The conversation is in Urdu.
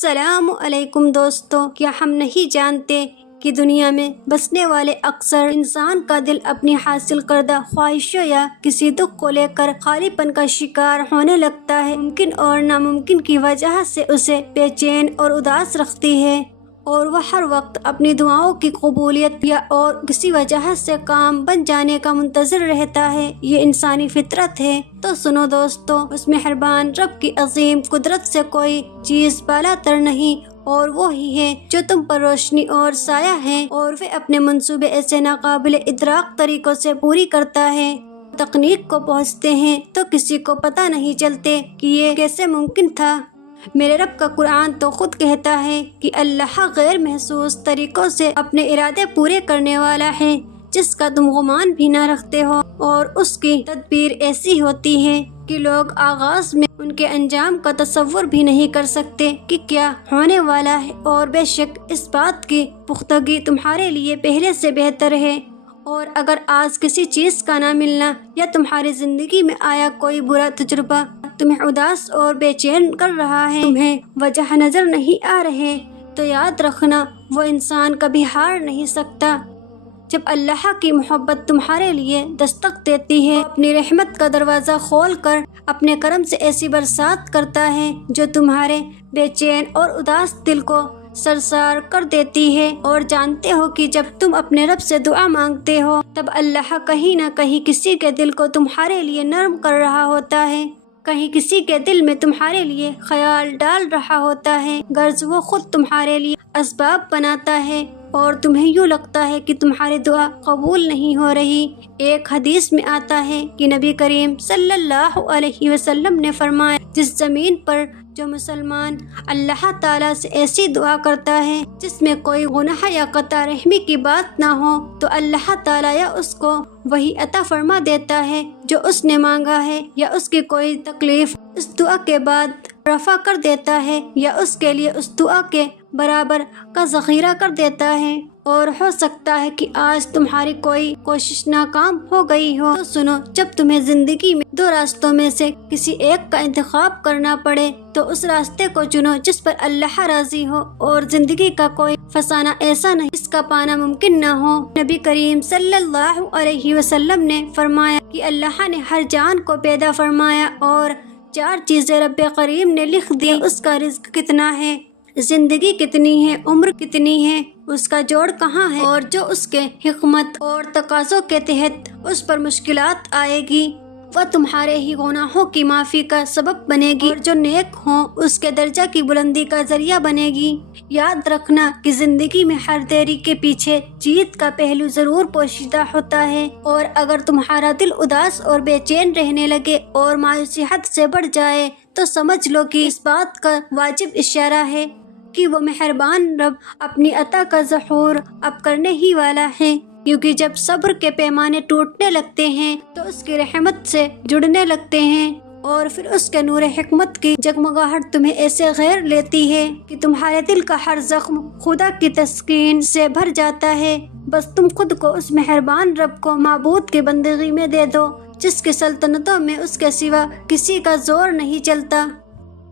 السلام علیکم دوستو، کیا ہم نہیں جانتے کہ دنیا میں بسنے والے اکثر انسان کا دل اپنی حاصل کردہ خواہشوں یا کسی دکھ کو لے کر خالی پن کا شکار ہونے لگتا ہے۔ ممکن اور ناممکن کی وجہ سے اسے بے چین اور اداس رکھتی ہے، اور وہ ہر وقت اپنی دعاؤں کی قبولیت یا اور کسی وجہ سے کام بن جانے کا منتظر رہتا ہے۔ یہ انسانی فطرت ہے۔ تو سنو دوستو، اس مہربان رب کی عظیم قدرت سے کوئی چیز بالا تر نہیں، اور وہی ہے جو تم پر روشنی اور سایہ ہے، اور وہ اپنے منصوبے ایسے ناقابل ادراک طریقوں سے پوری کرتا ہے۔ تکنیک کو پہنچتے ہیں تو کسی کو پتہ نہیں چلتے کہ یہ کیسے ممکن تھا۔ میرے رب کا قرآن تو خود کہتا ہے کہ اللہ غیر محسوس طریقوں سے اپنے ارادے پورے کرنے والا ہے، جس کا تم گمان بھی نہ رکھتے ہو، اور اس کی تدبیر ایسی ہوتی ہے کہ لوگ آغاز میں ان کے انجام کا تصور بھی نہیں کر سکتے کہ کیا ہونے والا ہے، اور بے شک اس بات کی پختگی تمہارے لیے پہلے سے بہتر ہے۔ اور اگر آج کسی چیز کا نہ ملنا یا تمہاری زندگی میں آیا کوئی برا تجربہ تمہیں اداس اور بے چین کر رہا ہے، تمہیں وجہ نظر نہیں آ رہے، تو یاد رکھنا وہ انسان کبھی ہار نہیں سکتا۔ جب اللہ کی محبت تمہارے لیے دستک دیتی ہے، اپنی رحمت کا دروازہ کھول کر اپنے کرم سے ایسی برسات کرتا ہے جو تمہارے بے چین اور اداس دل کو سرسار کر دیتی ہے، اور جانتے ہو کہ جب تم اپنے رب سے دعا مانگتے ہو تب اللہ کہیں نہ کہیں کسی کے دل کو تمہارے لیے نرم کر رہا ہوتا ہے، کہیں کسی کے دل میں تمہارے لیے خیال ڈال رہا ہوتا ہے، غرض وہ خود تمہارے لیے اسباب بناتا ہے، اور تمہیں یوں لگتا ہے کہ تمہاری دعا قبول نہیں ہو رہی۔ ایک حدیث میں آتا ہے کہ نبی کریم صلی اللہ علیہ وسلم نے فرمایا، جس زمین پر جو مسلمان اللہ تعالیٰ سے ایسی دعا کرتا ہے جس میں کوئی گناہ یا قطع رحمی کی بات نہ ہو، تو اللہ تعالیٰ یا اس کو وہی عطا فرما دیتا ہے جو اس نے مانگا ہے، یا اس کی کوئی تکلیف اس دعا کے بعد رفع کر دیتا ہے، یا اس کے لیے اس دعا کے برابر کا ذخیرہ کر دیتا ہے۔ اور ہو سکتا ہے کہ آج تمہاری کوئی کوشش ناکام ہو گئی ہو، تو سنو، جب تمہیں زندگی میں دو راستوں میں سے کسی ایک کا انتخاب کرنا پڑے تو اس راستے کو چنو جس پر اللہ راضی ہو، اور زندگی کا کوئی فسانہ ایسا نہیں جس کا پانا ممکن نہ ہو۔ نبی کریم صلی اللہ علیہ وسلم نے فرمایا کہ اللہ نے ہر جان کو پیدا فرمایا اور چار چیزیں رب کریم نے لکھ دی، اس کا رزق کتنا ہے، زندگی کتنی ہے، عمر کتنی ہے، اس کا جوڑ کہاں ہے، اور جو اس کے حکمت اور تقاضوں کے تحت اس پر مشکلات آئے گی وہ تمہارے ہی گناہوں کی معافی کا سبب بنے گی، اور جو نیک ہوں اس کے درجہ کی بلندی کا ذریعہ بنے گی۔ یاد رکھنا کہ زندگی میں ہر دیری کے پیچھے جیت کا پہلو ضرور پوشیدہ ہوتا ہے، اور اگر تمہارا دل اداس اور بے چین رہنے لگے اور مایوسی حد سے بڑھ جائے تو سمجھ لو کہ اس بات کا واجب اشارہ ہے کہ وہ مہربان رب اپنی عطا کا ظہور اب کرنے ہی والا ہے، کیونکہ جب صبر کے پیمانے ٹوٹنے لگتے ہیں تو اس کی رحمت سے جڑنے لگتے ہیں، اور پھر اس کے نور حکمت کی جگمگاہٹ تمہیں ایسے گھیر لیتی ہے کہ تمہارے دل کا ہر زخم خدا کی تسکین سے بھر جاتا ہے۔ بس تم خود کو اس مہربان رب کو معبود کی بندگی میں دے دو جس کی سلطنتوں میں اس کے سوا کسی کا زور نہیں چلتا۔